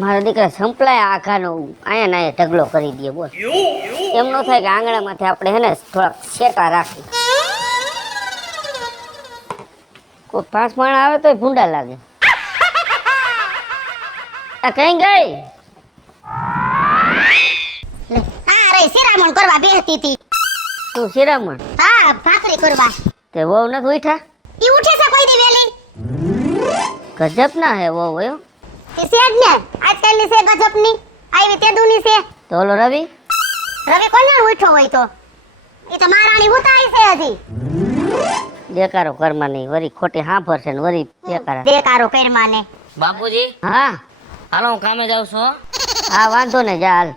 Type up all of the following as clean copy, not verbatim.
મારા દીકરા સંપલાય આખાનો આયા ના ઢગલો કરી દે બોલ. એમ ન થાય કે આંગણામાંથી આપણે હે ને થોડાક શેટા રાખી. કોઈ 5 માણા આવે તોય ભૂંડા લાગે. આ કઈ ગઈ? હા રે શિરામણ કરવા બેહતી હતી. તું શિરામણ? હા ભાખરી કરવા. તે વહુ નથી ઉઠા? ઈ ઉઠે છે કોઈ દી વેલી? ગજબ ના હે વહુ એમ. ઈ છે જ ને આજકાલની છે ગજબની. આવી તેદુની છે. તો ઓલો રવિ? રવિ કોણ ઉઠ્યો હોય તો? ઈ તો મહારાણી હુતાઈ છે હજી. દેકારો કરમાં નહીં વરી ખોટી હાંભરશે ને વરી દેકારા. બેકારો કર્યા ને. બાપુજી હા હાલો હું કામે જાઉં છું હો. હા વાંધો ને જા હાલ.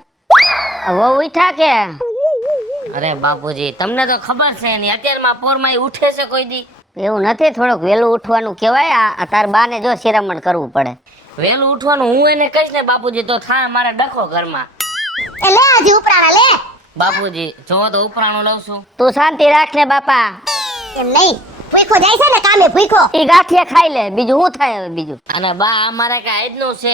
આ વહુ ઉઠા કે? અરે બાપુજી તમને તો ખબર છે ને અત્યારમાં પોરમાં ઈ ઉઠે છે કોઈ દી? એવું નથી, થોડુંક વહેલું ઉઠવાનું કહેવાય. આ તાર બાને જો શિરામણ કરવું પડે. વહેલું ઉઠવાનું હું એને કહીશ ને બાપુજી તો થાય મારે ડખો ઘરમાં. એ લે હજી ઉપરાણા લે. બાપુજી જોવો તો ઉપરાણું લઉં છું. તું શાંતિ રાખ ને બાપા. એમ નહીં ભૂખો જાય છે ને કામે ભૂખો. ઈ ગાંઠિયા ખાઈ લે, બીજું શું થાય હવે બીજું? અને બા અમારે કઈ આજનું છે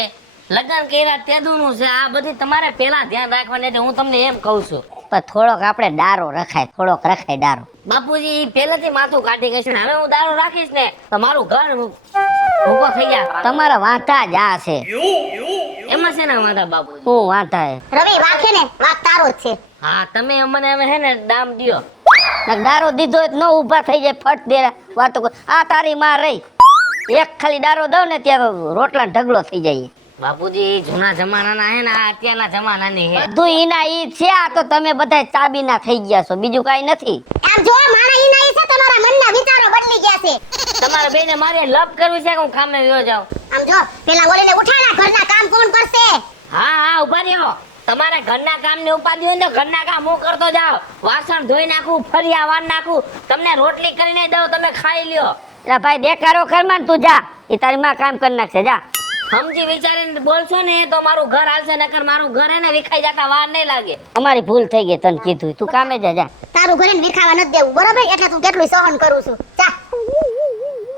લગ્ન કર્યા તેદુનું છે. આ બધી તમારે પેલા ધ્યાન રાખવાની એટલે હું તમને એમ કહું છું. પણ થોડોક આપણે ડારો રખાય, થોડોક રખાય ડારો. બાપુજી ઈ પહેલેથી માથું કાઢી ગઈ છે ને હવે હું દારૂ રાખીશ ને તો મારું ઘર ભૂકો થઈ જાય. તમારા વાંધા જ આ છે. એમાં છે ને માતા બાપુજી શું વાંધા હે? રવિ વાંખે ને વાંક તારો જ છે. હા તમે અમને હવે હે ને દામ દ્યો. ડારો દીધો હોય તો ન ઊભા થઈ જાય ફટ દે વાતો કર. આ તારી માં રહી એક ખાલી ડારો દઉં ને ત્યાં રોટલા ઢગલો થઈ જાય. બાપુજી જૂના જમાનાના હે ને આ અત્યારના જમાનાની હે. બધું ઈના ઈ છે. આ તો તમે બધા ચાબીના થઈ ગયા છો, બીજું કાઈ નથી. આમ જો માણા ઈ નહીં છે તમારા મનના વિચારો બદલી ગયા છે. તમારા બેને મારે લપ કરવી છે કે હું કામે વયો જાઉં? આમ જો પેલા ઓલીને ઉઠાડા ઘરના કામ કોણ કરશે? હા હા ઉભા રહ્યો. તમારે ઘરના કામ ને ઉપાડી હોય ને ઘરના કામ હું કરતો જાવ. વાસણ ધોઈ નાખું, ફરિયા વાર નાખું, તમને રોટલી કરીને દઉં, તમે ખાઈ લ્યો. એટલે ભાઈ દેખારો ખરમાં ને તું જા. એ તારી માં કામ કરી નાખશે, જા. સમજી વિચારીને બોલશો ને તો મારું ઘર હાલશે, નકર મારું ઘર હે ને વિખાઈ જતા વાર નહીં લાગે. અમારી ભૂલ થઈ ગઈ, તને કીધું. તું કામે જા, જા. તારું ઘરે વિખાવા નથી દેવું બરોબર, એટલે તું કેટલું સહન કરું છું. જા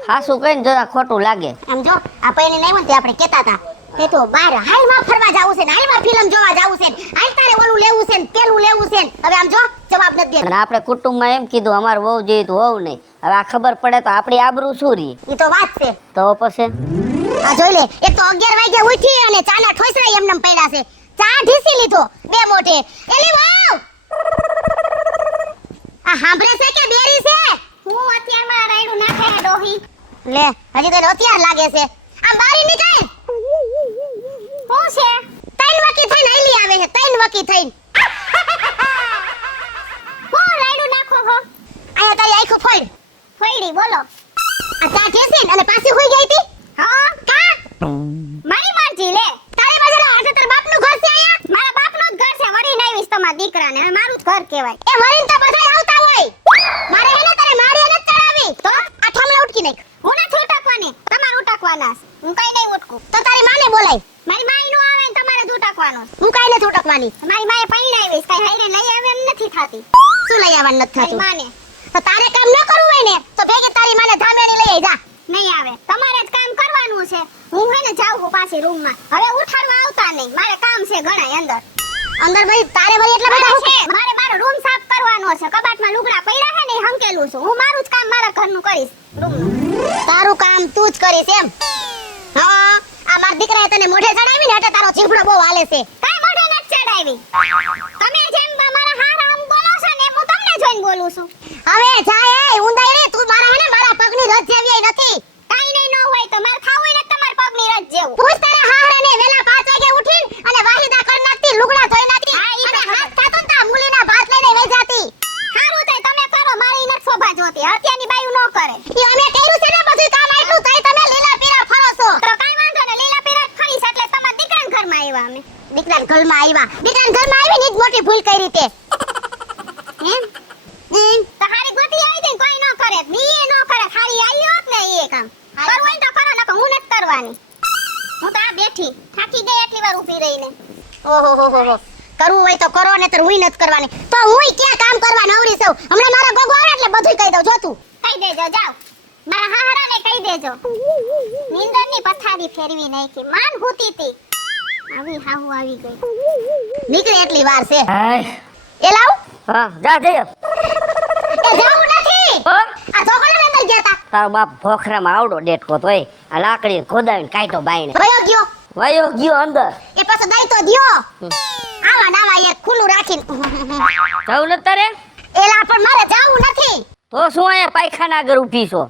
હાસું કહીને જરા ખોટું લાગે. આમ જો આ પૈણી નહીં હોય ને તે આપણે કહેતા હતા તે તો બહાર હાલમાં ફરવા જાવું છે ને હાલમાં ફિલ્મ જોવા જાવું છે ને હાલ તારે ઓલું લેવું છે ને પેલું લેવું છે ને. હવે આમ જો જવાબ નથી દેતો. અને આપણે કુટુંબમાં એમ કીધું અમારે વહુ જોઈએ તો વહુ નહીં. હવે આ ખબર પડે તો આપણી આબરૂ શું રહી? ઈ તો વાત છે. તો પછી આ જોઈ લે, એક તો 11 વાગે ઉઠી અને ચાના ઠોસરા એમનેમ પડ્યા છે. ચા ઢીસી લીધો બે મોઢે. એલી વાવ આ હાંભળે છે કે બેરી છે? હું અત્યારમાં રાયડું નાખે ડોહી. લે હજી તો અત્યાર લાગે છે. આમ બારી નીકળ. હું છે? 3 વકી થઈને આઈલી આવે છે. 3 વકી થઈને. હું રાયડું નાખો હો. આયા તારી આંખો ફોડ. ફોડી બોલો. આ ચા ઢીસી અને પાછી હોઈ ગઈ હતી. હા કા મારી મરજી લે. તારે બાજુલા આજે તાર બાપનું ઘર છે આયા? મારા બાપનું જ ઘર છે. વરીને આવીશ તમારા દીકરાને. હવે મારું જ ઘર કહેવાય. એ વરીને તો બધા આવતા હોય. મારે હેને તારે મારી એને ચડાવી. તો આ ઠમણે ઉટકી નાખ. હું નથી ઉટકવાની. તમારે ઉટકવાના છે. હું કઈ નહીં ઉટકું. તો તારી માને બોલાય. મારી માઈ નો આવે ને તમારે જ ઉટકવાનું. હું કઈ નથી ઉટકવાની. મારી માએ પૈણાવીશ. કઈ હાઈરે લઈ આવે એમ નથી થાતી. શું લઈ આવવાનું નથી થાતું? માને તો તારે કામ ન કરવું હોય ને તો ભેગી તારી માને ધામેણી લઈ જા. નહીં આવે. તમારે જ કામ કરવાનું છે. હું હે ને જાઉં છું પાછી રૂમમાં. હવે ઉઠાડવા આવતા નહીં. મારે કામ છે ઘણાય અંદર. અંદર ભાઈ તારે ભાઈ એટલા બધા છે. મારે મારો રૂમ સાફ કરવાનો છે. કબાટમાં લુગડા પડ્યા છે ને એ હંકેલું છું. હું મારું જ કામ મારા ઘરનું કરીશ. રૂમનું તારું કામ તું જ કરીશ એમ? હા આ મારા દીકરાએ તને મોઢે ચડાવી ને એટલે તારો જીભડો બહુ હાલે છે. કાઈ મોઢે નથી ચડાવી. તમે જેમ મારા હારા આમ બોલો છો ને હું તમને જોઈને બોલું છું. હવે જાય એ ઊંડાઈ રે. તું મારા હે ને મારા પગની રજ જેવી નથી. કાઈ નહીં ન હોય તો માર ખાવું હોય ને તમારા પગની રજ જેવું. પૂછ તારા હારાને વેલા 5 વાગે ઉઠીને અને વાહિદા કરી નાખતી, લુગડા ધોઈ નાખતી અને હાથ થાતો ને તા મૂલીના ભાત લઈને વઈ જાતી. હારું થાય તમે કરો, મારી નથી શોભા જોતી. અત્યારની બાયું ન કરે. ઈ અમે કર્યું છે ને બધું કામ આટલું થઈ તમે લીલા પીરા ફરો છો. તો કાઈ વાંધો ને લીલા પીરા ફરીશ એટલે તમારા દીકરાના ઘરમાં આવ્યા અમે. દીકરાના ઘરમાં આવ્યા. દીકરાના ઘરમાં આવી ને જ મોટી ભૂલ કરી તે. એમ તો હારી ગોતી આવી દે કોઈ ન કરે. મી ન કરે. હારી આવી હોત ને એ કામ કરવું હોય તો કરો, નકર હું નથી કરવાની. હું તો આ બેઠી થાકી ગઈ એટલી વાર ઊભી રહીને. ઓહો હો હો કરવું હોય તો કરો ને તો હું નથી કરવાની. તો હું ક્યાં કામ કરવા નવરી છું? હમણાં મારા ગોગો આવે એટલે બધું કહી દઉં. જો તું કહી દેજો. જાવ મારા હાહરાને કહી દેજો. નીંદરની પથારી ફેરવી નાખી. માન ભૂતી હતી આવી હાહુ આવી ગઈ નીકળે એટલી વાર છે હાય એ લાવ હા જા જઈ આવ. એ જાવું નથી હો? આ છોકરાને અંદર ગયા તા તારો બાપ ભોખરામાં આવડો ડેટકો તોય આ લાકડી ખોદાવીને કાઢ્યો બાઈને ભયો ગયો વયો ગયો અંદર. એ પાછો દઈ તો દ્યો આવા નાવા એક ખુલ્લું રાખીને જવું નથી તારે એલા પણ મારે જાવું નથી તો શું અહીંયા પાયખાના આગળ ઊભી છો?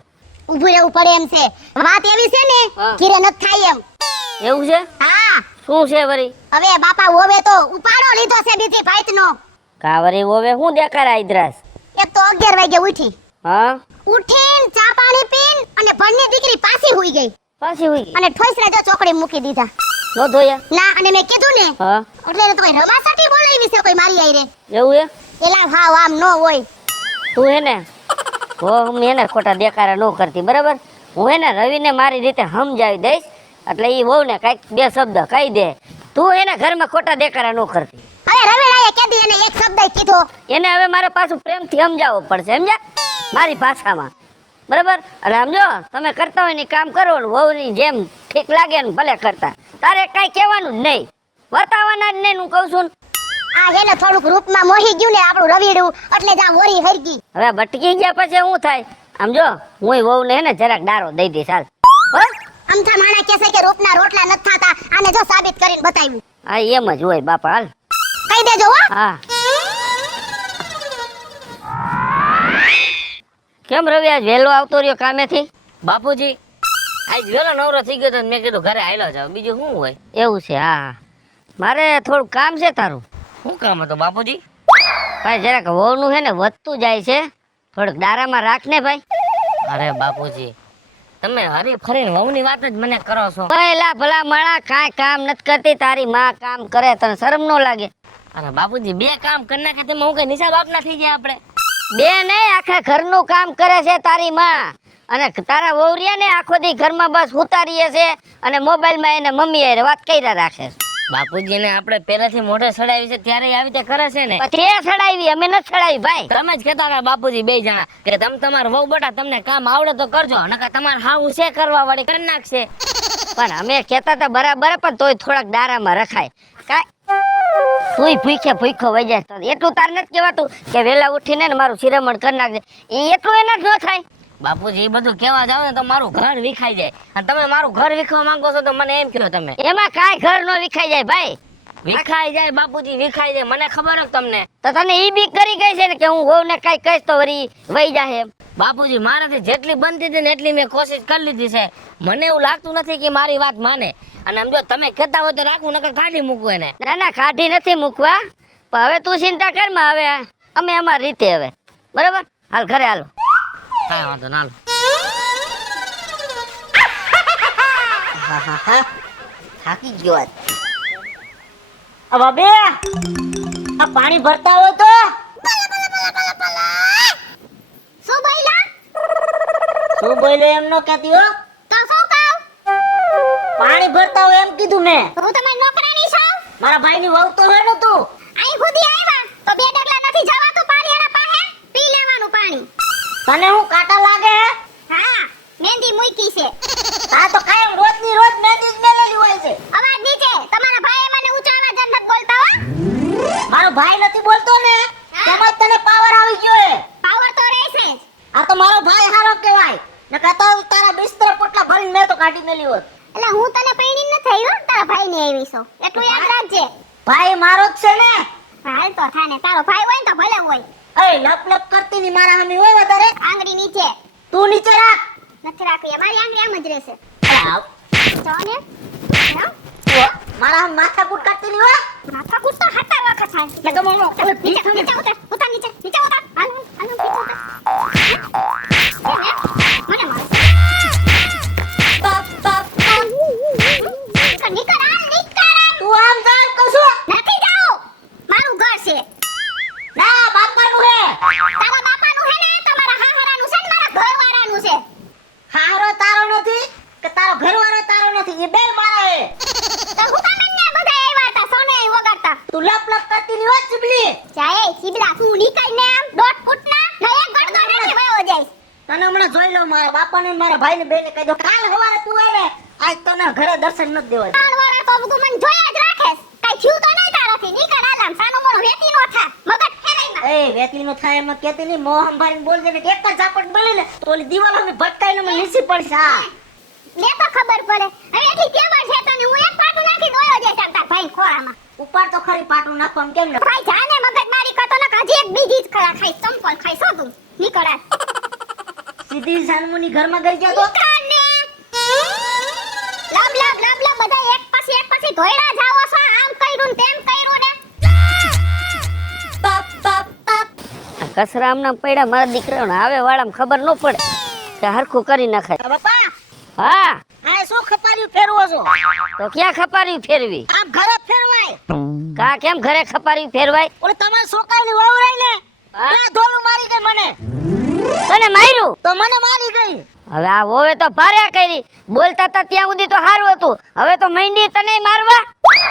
ઊભું રહેવું પડે એમ છે વાત એવી છે ને હા. ઘીરે નથી થાય એમ એવું છે? હા શું છે વરી? હવે બાપા હોવે તો ઉપાડો લીધો છે બીજી ભાઈતનો કાવરી હવે હું દેખાડા ઇદ્રાસ? એક તો 11 વાગે ઉઠી હા ઉઠીને ચા પાણી પીન અને ભણની દીકરી પાછી હુઈ ગઈ પાછી હોઈ ગઈ અને ઠોસરા જો ચોકડી મૂકી દીધા નો ધોયા? ના અને મેં કીધું ને હા એટલે એને તો કોઈ રમાસાટી બોલાવી છે કોઈ મારી આઈ રે એવું હે? એલા હાવ આમ નો હોય તું હે ને હું એને ખોટા દેખાડા ન કરતી બરાબર. હું એને રવિને મારી રીતે સમજાવી દઈશ એટલે એ વહુ ને કાંઈક બે શબ્દ કહી દે. તું એને ઘરમાં ખોટા દેખાડા ન કરતી. હવે રવેડાએ કીધી એને એક શબ્દ કીધો એને હવે મારે પાછું પ્રેમથી સમજાવવો પડશે સમજ્યા મારી ભાષામાં બરાબર. એટલે સમજો તમે કરતા હોય ને કામ કરો ને વહુની જેમ ઠીક લાગે ને ભલે કરતા તારે કાંઈ કહેવાનું જ નહીં બતાવવાના જ નહીં હું કહું છું ને. આ હેને થોડુંક રૂપમાં મોહી ગયું ને આપણું રવીડું એટલે જ આ વરી હરગી હવે ભટકી ગયા પછી શું થાય આમ જો હું વહુને હે ને જરાક ડારો દઈ દઈશ હાલ હો. અમથા માણા કહેશે કે રૂપના રોટલા નથી થાતા આને જો સાબિત કરીને બતાવ્યું હા એમ જ હોય બાપા હાલ. કહી દેજો હો હા કેમ રવિ આજ વહેલો આવતો રહ્યો કામેથી? બાપુજી આજ વેલો નવરો થઈ ગયો તો મેં કીધું ઘરે આયલો જાવ બીજું શું હોય. એવું છે હા મારે થોડું કામ છે તારું. શું કામ હતું બાપુજી? ભાઈ જરાક વહુનું છે ને વધતું જાય છે થોડુંક દારામાં રાખ ને ભાઈ. અરે બાપુજી તમે હરી ફરીને વહુની વાત જ મને કરો છો. પહેલા ભલા માણા કાંઈ કામ નથી કરતી તારી માં કામ કરે તને શરમ ન લાગે? અરે બાપુજી બે કામ કરી નાખે તમે હું કઈ નિશા બાપ ના થઈ જાય આપણે. બે નહીં આખા ઘરનું કામ કરે છે તારી માં અને તારા વહુરિયા ને આખો દી ઘરમાં બસ ઉતારીએ છે અને મોબાઈલમાં એને મમ્મી હારે વાત કર્યા રાખે છે. બાપુજી ને આપણે પહેલાથી મોઢે સડાવી છે ત્યારે આવી રીતે કરે છે ને. તે સડાવી અમે નથી સડાવી ભાઈ. તમે જ કહેતા હતા બાપુજી બે જણા કે તમે તમારા વહુ બેટા તમને કામ આવડે તો કરજો નકર તમારે હાવું છે કરવા વાળી કરી નાખશે. પણ અમે કહેતા હતા બરાબર પણ તોય થોડાક દારામાં રખાય કાંઈ તુંય ભૂખ્યો વહી જાય તો એટલું તાર નથી કહેવાતું કે વહેલા ઉઠીને ને મારું શિરામણ કરી નાખજે એ એટલું એના જ ન થાય. બાપુજી એ બધું કેવા જાવ ને તો મારું ઘર વિખાઈ જાય અને તમે મારું ઘર વિખવા માંગો છો તો મને એમ કહો તમે. એમાં કાંઈ ઘર ન વિખાઈ જાય ભાઈ. વિખાઈ જાય બાપુજી વિખાઈ જાય મને ખબર જ તમને. તો તને ઈ બી કરી ગઈ છે ને કે હું વહુને કાંઈ કહીશ તો વળી વહી જાય એમ. બાપુજી મારાથી જેટલી બનતી હતી ને એટલી મેં કોશિશ કરી લીધી છે. મને એવું લાગતું નથી કે મારી વાત માને અને આમ જો તમે કહેતા હોય તો રાખવું નકર કાઢી મૂકવું એને. ના ના કાઢી નથી મૂકવા પણ હવે તું ચિંતા કરમાં હવે અમે અમારી રીતે હવે બરાબર હાલ ઘરે હાલો. કાંઈ વાંધો ના. થાકી ગયો આજ. હવે બે આ પાણી ભરતા હોય તો શું બોલ્યા શું બોલે એમ નો કહેતી હો. તો શું કહું પાણી ભરતા હોય એમ કીધું મેં. હું તમારી નોકરાની છું મારા ભાઈની વહુ તો હે ને તું. અહીં સુધી આવ્યા તો બે ડગલા નથી જવાતું પાણી એના પાસે પી લેવાનું પાણી તને હું કાંટા લાગે હે? હા મહેંદી મૂકી છે આ તો કાયમ રોજની રોજ મહેંદી જ મેલેલી હોય છે. અવાજ નીચે તમારા ભાઈએ મને ઊંચા અવાજ જ નથી બોલતા હો મારો ભાઈ નથી બોલતો ને તેમાં જ તને પાવર આવી ગયો હે. પાવર તો રહેશે જ આ તો મારો ભાઈ હારો કહેવાય નકર તો તારા બિસ્તરા પોટલા ભરીને મેં તો કાઢી મેલી હોત. એટલે હું તને પૈણી ન થઈ હો તારા ભાઈને આવી છું એટલું યાદ રાખજે ભાઈ મારો જ છે ને. હાલ તો થાને તારો ભાઈ હોય ને તો ભલે હોય એ લપ લપ કરતી ની મારા હામી હોય વધારે. આંગળી નીચે તું નીચે રાખ. નથી રાખવી મારી આંગળી આમ જ રહેશે આવ. જો ને જાઓ. મારા હામી માથા કૂટ કરતી ની હોય. માથા કૂટ તો હાટા વખત થાય એટલે ગમો ગમો. નીચે નીચે ઉતાર નીચે ઉતાર હાલ હાલ નીચે ઉતાર મને માર બાપ બાપ નીકળ તું આમ જાન કશું. નથી જાઓ મારું ઘર છે ના બાપાનું હે. તારા બાપાનું હે ને તમારા હાહરાનું છે ને મારા ઘરવાળાનું છે હારો તારો નથી કે તારો ઘરવાળો તારો નથી એ બેન મારા હે. તો હું તમને બધા આવ્યા હતા સોને વગાડતા તું લપ લપ કરતી ની હોય ચીબલી. જાય સીબડા તું નીકળ ને આમ દોઢ ફૂટના ને એક ગડગો નથી વયો જઈશ તને હમણાં જોઈ લઉં મારા બાપાને ને મારા ભાઈને બેને કહી દો કાલ સવારે તું આવે આજ તને ઘરે દર્શન નથી દેવા. 3 વર્ષ બબગુ મને જોયા જ રાખેસ કાઈ થયું તો નહીં તારાથી નીકળ આલામ સાનો મોનો વેતી નો થા મગજ ફેરાઈમાં એ વેતલી નો થાય એમાં કેતી નહીં મોહમ ભાઈ બોલ દે ને એક જ ઝાપટ બોલે ને તો ઓલી દીવાલ અમે ભટકાઈને મને નીચી પડશે હા લે તો ખબર પડે હવે એથી કેવા છે તને હું એક પાટું નાખી દોયો જઈશ આમ તાર ભાઈ ખોરામાં ઉપર તો ખરી પાટું નાખવા કેમ ને ભાઈ જાને મગજ મારી કરતો ન હજી એક બીજી જ ખરા ખાઈ ચંપલ ખાઈ છો તું નીકળ આ સીધી સાનમુની ઘરમાં ગઈ ગયા તો નીકળ ને લબ બધા એક પછી ધોઈડા જાવો છો આમ કર્યું ને તેમ કર્યું ને આ કસરા આમના પડ્યા મારા દીકરાને આવે વાળામાં ખબર ન પડે કે હરખું કરી નાખાય બાપા હા આ શું ખપાર્યું ફેરવો છો તો ક્યાં ખપારી ફેરવી આમ ઘરે ફેરવાય કા કેમ ઘરે ખપારી ફેરવાય ઓલે તમારા છોકરાની વહુ રહી ને આ ધોલું મારી ગઈ મને તને માર્યું તો મને મારી ગઈ હવે આ હોવે તો ભાર્યા કરી બોલતા તા ત્યાં સુધી તો સારું હતું હવે તો મૈંડી તને મારવા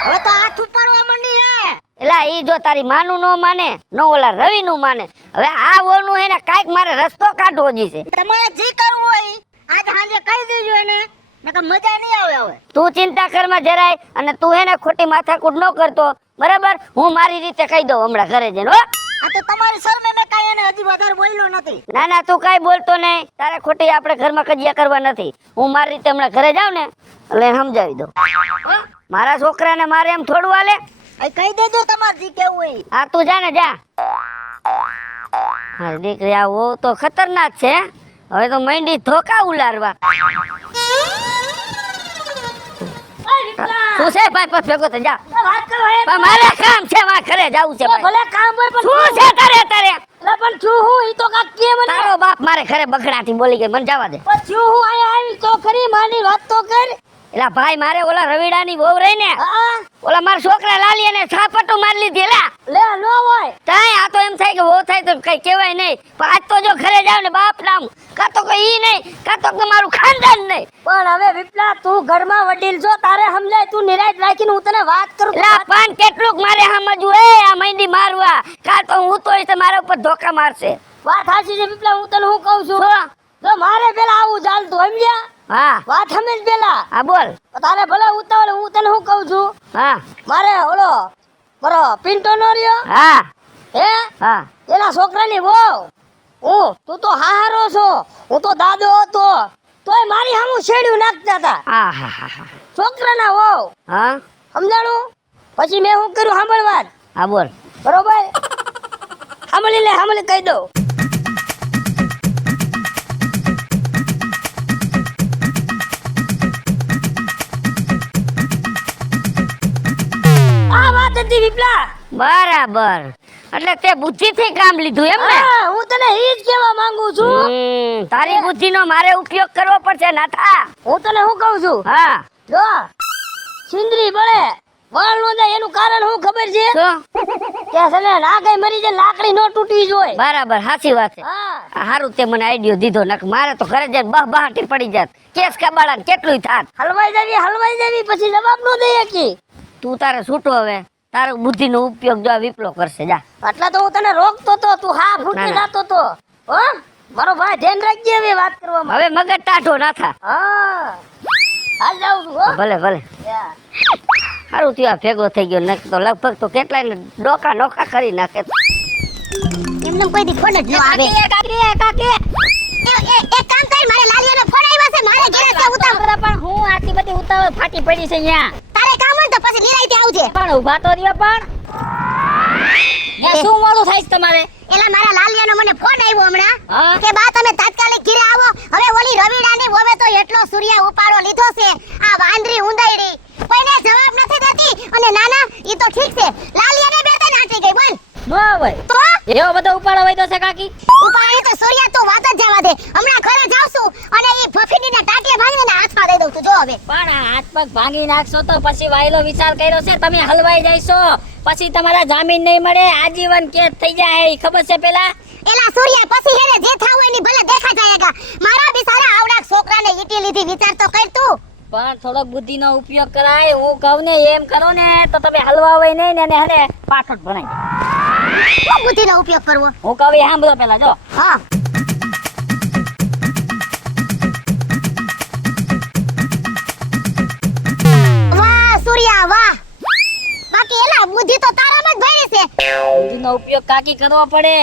હવે તો હાથ ઉપાડવા માંડી હે એલા ઈ જો તારી માનું નો માને નો ઓલા રવિ નું માને હવે આ ઓનું એને કાઈક મારે રસ્તો કાઢવો જી છે તમારે જે કરવું હોય આજ સાંજે કહી દેજો એને નકર મજા નહીં આવે હવે તું ચિંતા કરમાં જરાય અને તું એને ખોટી માથાકૂટ ન કરતો બરાબર હું મારી રીતે કહી દઉં હમણાં ઘરે જઈને હો આ તો તમારી શરમે મેં કાઈ એને હજી વધારે બોલ્યો નથી ના ના તું કાઈ બોલતો નહીં તારે ખોટી આપણે ઘરમાં કજિયા કરવા નથી હું મારી રીતે હમણાં ઘરે જાઉં ને એટલે સમજાવી દઉં મારા છોકરાને મારે એમ થોડું હાલે આ કહી દેજો તમારે જે કેવું હોય હા તું જા ને જા હા દીકરી આ વહુ તો ખતરનાક છે હવે તો મૈંડી ધોકા ઉલારવા શું છે ભાઈ બસ ભેગો તો જા વાત કરો હે પણ મારે કામ છે મારે ઘરે જાવું છે ભાઈ ભલે કામ હોય પણ શું છે તારે તારે એટલે પણ છું હું ઈ તો કાક કે મને તારો બાપ મારે ઘરે બગડાથી બોલી ગઈ મને જવા દે પછી હું આયા આવી તો ખરી માની વાત તો કર એલા ભાઈ મારે ઓલા રવિડાની વહુ રહી ને હા ઓલા મારા છોકરા લાલી અને છાપટો મારી લીધી એલા લે નો હોય તાય આ તો એમ થાય કે વહુ થાય તો કઈ કહેવાય નહીં પણ આજ તો જો ઘરે જાવ ને બાપ નામ કાં તો કઈ ઈ નહીં કાં તો કે મારું ખાનદાન નહીં પણ હવે વિપ્લા તું ઘરમાં વડીલ છો તારે સમજાય તું નિરાશ રાખીને હું તને વાત કરું એલા પણ કેટલુંક મારે સમજવું એ આ મૈંડી મારવા કાં તો હું તો એ મારા ઉપર ધોકા મારશે વાત સાચી છે વિપ્લા હું તને હું કહું છું શું? જો મારે પેલા આવું ચાલતું સમજ્યા હા વાત સમજ પેલા હા બોલ તો તારે ભલે ઉતાવળ હું તને હું કહું છું હા મારે ઓલો મારો પિન્ટો નો રહ્યો હા હે હા એના છોકરાની વહુ તું તો હાહારો છો હું તો દાદો હતો તોય મારી સામું છેડ્યું નાખતા હતા હા હા હા હા છોકરાના વહુ હા સમજાણું પછી મેં શું કર્યું સાંભળવા હા બોલ બરોબર સાંભળી કહી દઉં આ વાત હતી વિપ્લા બરાબર એટલે તે બુદ્ધિથી કામ લીધું એમ ને હા, હું તને ઈ જ કહેવા માંગુ છું તારી બુદ્ધિનો મારે ઉપયોગ કરવો પડશે નાથા હું તને શું કહું છું હા જો સિંદરી બળે વળ નો જાય એનું કારણ શું ખબર છે શું કે છે ને નાગઈ મરી જાય લાકડી નો તૂટવી જોઈએ બરાબર સાચી વાત છે હા હારું તે મને આઈડિયો દીધો નક મારે તો ઘરે જઈને બહાટી પડી જાત કેસ કબાડા ને કેટલું થાત હલવાઈ જાવી પછી જવાબ નો દે કી તું તારે છૂટો હવે તારો બુદ્ધિનો ઉપયોગ જો આ વિપ્લો કરશે જા એટલે તો હું તને રોકતો તો તું હા ફૂટી ના, ના. જાતો તો હો મારો ભાઈ ધ્યાન રાખજે હવે વાત કરવામાં હવે મગજ ટાઢો ના થા હા હાલ જાઉં છું હો ભલે ભલે યા. સારું થયું આ ભેગો થઈ ગયો નક તો લગભગ તો કેટલાય ડોકા નોખા કરી નાખે એમને કોઈ દી ફોન જ ન આવે કાકી એક કામ કર મારે લાલિયાનો ફોન આવ્યો છે મારે ઘરે છે ઉતાવળ પણ હું આટલી બધી ઉતાવળ ફાટી પડી છે અહીંયા તારે કામ હોય તો પછી નિરાઈતે આવજે પણ ઊભા તો રહ્યો પણ શું મોડું થાય છે તમારે એલા મારા લાલિયાનો મને ફોન આવ્યો હમણાં હા કે બા તમે તાત્કાલિક ઘરે આવો હવે ઓલી રવિડાની વોવે તો એટલો સૂર્યા ઉપાડો લીધો છે આ વાંદરી ઉંદાઈડી કોઈને જવાબ નથી દેતી અને નાના ઈ તો ઠીક છે લાલિયાને બે ત્રણ આંટી ગઈ બોલ નો આવે તો એવો બધો ઉપાડો હોય તો છે કાકી ઉપાડી તો સૂર્યા તો વાત જ જવા દે હમણાં ઘરે જાવ છું અને ઈ ફફીડીના ટાટિયા ભાંગીને હાથમાં દઈ દઉં છું જો હવે પણ આ હાથ પગ ભાંગી નાખશો તો પછી વાયલો વિચાર કર્યો છે તમે હલવાઈ જઈશો પછી તમારા જામીન નહીં મળે આજીવન કેદ થઈ જાય ઈ ખબર છે પેલા એલા સૂર્યા પછી હેને જે થાવ હોય ની ભલે દેખા જાયેગા મારા બિચારા આવડા છોકરાને ઈટી લીધી વિચાર તો કર તું પણ થોડોક બુદ્ધિનો ઉપયોગ કરાય હું કહું ને એમ કરો ને તો તમે હલવા હોય નહીં ને હને પાછળ ભણાઈ શું બુદ્ધિનો ઉપયોગ કરવો હું કહું એ સાંભળો પેલા જો હા વાહ સૂર્યા બુદ્ધિ તો તારામાં જ ભરી છે. બુદ્ધિનો ઉપયોગ કાકી કરવો પડે.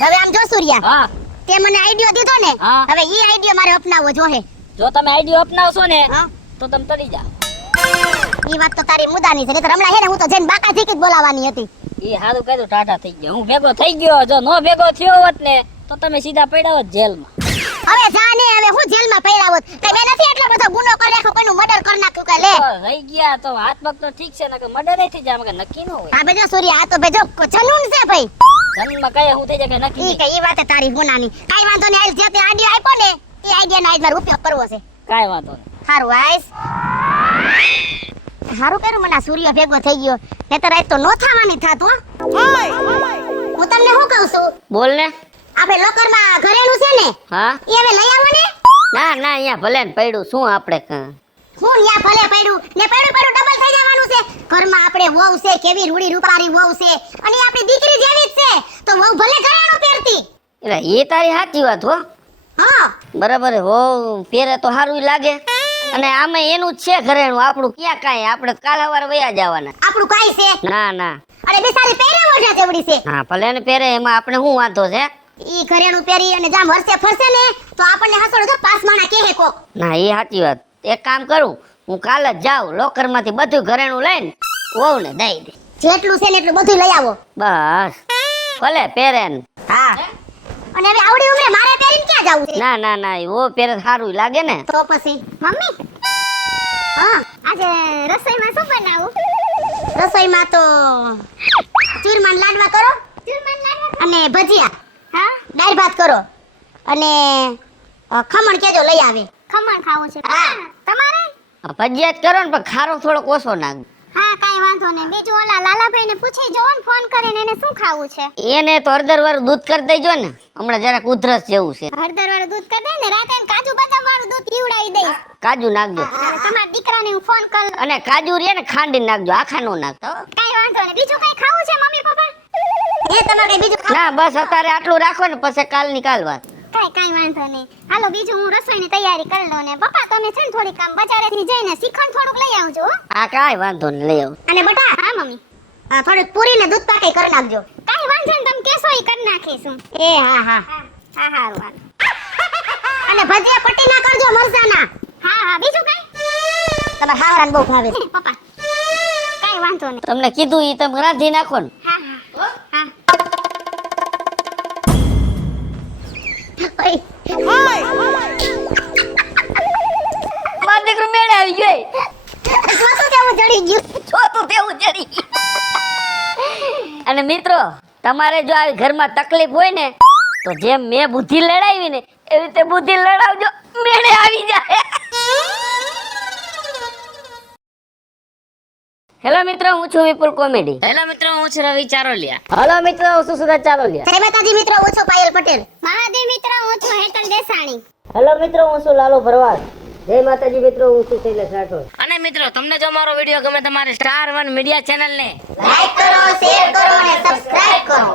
હવે આમ જો સૂર્યા, હા, તે મને આઈડિયો દીધો ને, હા. હવે ઈ આઈડિયો મારે અપનાવવો જોહે. જો તમે આઈડિયો અપનાવશો ને હા, તો તમે તરી જાઓ. ઈ વાત તો તારી મુદ્દાની છે. નહીંતર હમણાં હે ને હું તો જઈને બાકા ઝીકી જ બોલાવાની હતી. એ હારું કીધું, ટાટા થઈ ગયો. હું ભેગો થઈ ગયો. જો નો ભેગો થયો હોત ને તો તમે સીધા પડ્યા હોત જેલમાં. હવે જા ને, હવે હું જેલમાં પડ્યા હોત. કઈ મેં નથી એટલો બધો ગુનો કરી નાખ્યો, કોઈનું મર્ડર કરી નાખ્યું કે લે. તો રહી ગયા તો હાથ પગ તો ઠીક છે, નકર મર્ડર થઈ જાય કે નક્કી ન હોય. આ બેજો સૂર્યા, આ તો બેજો જનૂન છે ભાઈ. જન્મમાં કયા હું થઈ જાય કે નક્કી ઈ નહીં. કે ઈ વાત તારી ગુનાની. કાઈ વાંધો નહીં, આજ જે તે આઈડિયો આપ્યો ને, ઈ આઈડિયાનો આજ મારે ઉપયોગ કરવો છે. કાંઈ વાંધો નહીં. હારું આઈસ. હારું કર્યું મને આ સૂર્ય ભેગો થઈ ગયો. નહીતર આજ તો નો થવાની થાત હો. હું તમને શું કહું છું, બોલ ને. આપણે લોકરમાં ઘરેણું છે ને, હા, ઈ હવે લઈ આવો ને. ના ના, અહીંયા ભલે ને પડ્યું, શું આપણે હું ન્યા ભલે પડ્યું ને પડ્યું ડબલ થઈ જવાનું છે. ઘરમાં આપણે વહુ છે, કેવી રૂડી રૂપારી વહુ છે, અને ઈ આપણી દીકરી જેવી જ છે, તો વહુ ભલે ઘરેણું પહેરતી. એટલે એ તારી સાચી વાત હો. હા, બરાબર હો, પહેરે તો સારું લાગે. અને આમાં એનું જ છે ઘરેણું, આપણું ક્યાં કાંઈ, આપણે કાલ સવારે વયા જવાના. આપણું કાઈ છે. ના ના, અરે બિચારી પહેરે મોઢા જેવડી છે. હા ભલે ને પહેરે, એમાં આપણે શું વાંધો છે. ઈ ઘરેણું પહેરી અને જામ હરસે ફરસે ને તો આપણને હસડો તો પાસ માણા કહે કોક. ના એ સાચી વાત. એક કામ કરું, હું કાલ જ જાઉં, લોકરમાંથી બધું ઘરેણું લઈને વહુને દઈ દે. જેટલું છે ને એટલું બધું લઈ આવો. બસ ભલે પહેરે ને. હા, અને હવે આવડી ઉંમરે મારે પહેરીને ક્યાં જાવું છે? ના ના ના, ઓ પહેરે સારું લાગે ને. તો પછી મમ્મી, હા આજે રસોઈમાં શું બનાવું? રસોઈમાં તો ચૂરમાન લાડવા કરો, અને ભજીયા, હા દાળ ભાત કરો, અને ખમણ કેજો લઈ આવે. ખમણ ખાવું છે? હા. તમારે? ભજીયા જ કરો ને, પણ ખારો થોડોક ઓછો નાખ. હા કાઈ વાંધો નહીં. બીજું ઓલા લાલાભાઈને પૂછી જોવો ને ફોન કરીને, એને શું ખાવું છે? એને તો હળદર વાળું દૂધ કરી દેજો ને, હમણાં જરાક ઉધરસ જેવું છે. હળદર વાળું દૂધ કરી દે ને, રાતે એને કાજુ બદામ વાળું દૂધ પીવડાવી દઈશ. કાજુ નાખજો, અને તમારા દીકરાને હું ફોન કર. અને કાજુ રે ને ખાંડી નાખજો, આખા નો નાખતો. કાઈ વાંધો નહીં. બીજું કઈ ખાવું છે મમ્મી પપ્પા? એ તમારે બીજું ખાવું? ના બસ અત્યારે આટલું રાખો ને, પછી કાલની કાલ વાત. કાઈ વાંધો નહીં. હાલો બીજું હું રસોઈની તૈયારી કરી લઉં ને પપ્પા તમે છે ને થોડીક કામ બજારેથી જઈને શ્રીખંડ થોડુંક લઈ આવજો હો. આ કાંઈ વાંધો નહીં, લઈ આવું. અને બટા, હા મમ્મી, થોડીક પૂરી ને દૂધ પાકે કરી નાખજો. કાઈ વાંધો નહીં, તમે કેસો ઈ કરી નાખીશું. એ હા હા હા હા. અને ભજીયા પટ્ટી ના કરજો મરચાના. હા હા. બીજું કઈ? તમારા હાવરાને બહુ ભાવે છે પપ્પા. કાઈ વાંધો નહીં. તમને કીધું ઈ તમે રાંધી નાખો ને. હા હા હા. મારો દીકરો મેળે આવી ગયો. ચોથું કેવું ચડી ગયું? ચોથું તેવું ચડી ગયું. અને મિત્રો, તમારે જો આવી ઘરમાં તકલીફ હોય ને, તો જેમ મેં બુદ્ધિ લડાવી ને, એવી રીતે બુદ્ધિ લડાવજો, મેળે આવી જાય. હેલો મિત્રો, હું છું વિપુલ કોમેડી. હેલો મિત્રો, હું છું રવિ ચારોલિયા. હેલો મિત્રો, હું છું સુરત ચારોલિયા. જય માતાજી મિત્રો, હું છું પાયલ પટેલ. મહાદેવ મિત્રો, હું છું હેતલ દેસાણી. હેલો મિત્રો, હું છું લાલો ભરવાડ. જય માતાજી મિત્રો, હું છું શૈલેષ રાઠોડ. અને મિત્રો, તમને જો મારો વિડીયો ગમે, તમારે સ્ટાર 1 મીડિયા ચેનલ ને લાઈક કરો, શેર કરો અને સબસ્ક્રાઇબ કરો.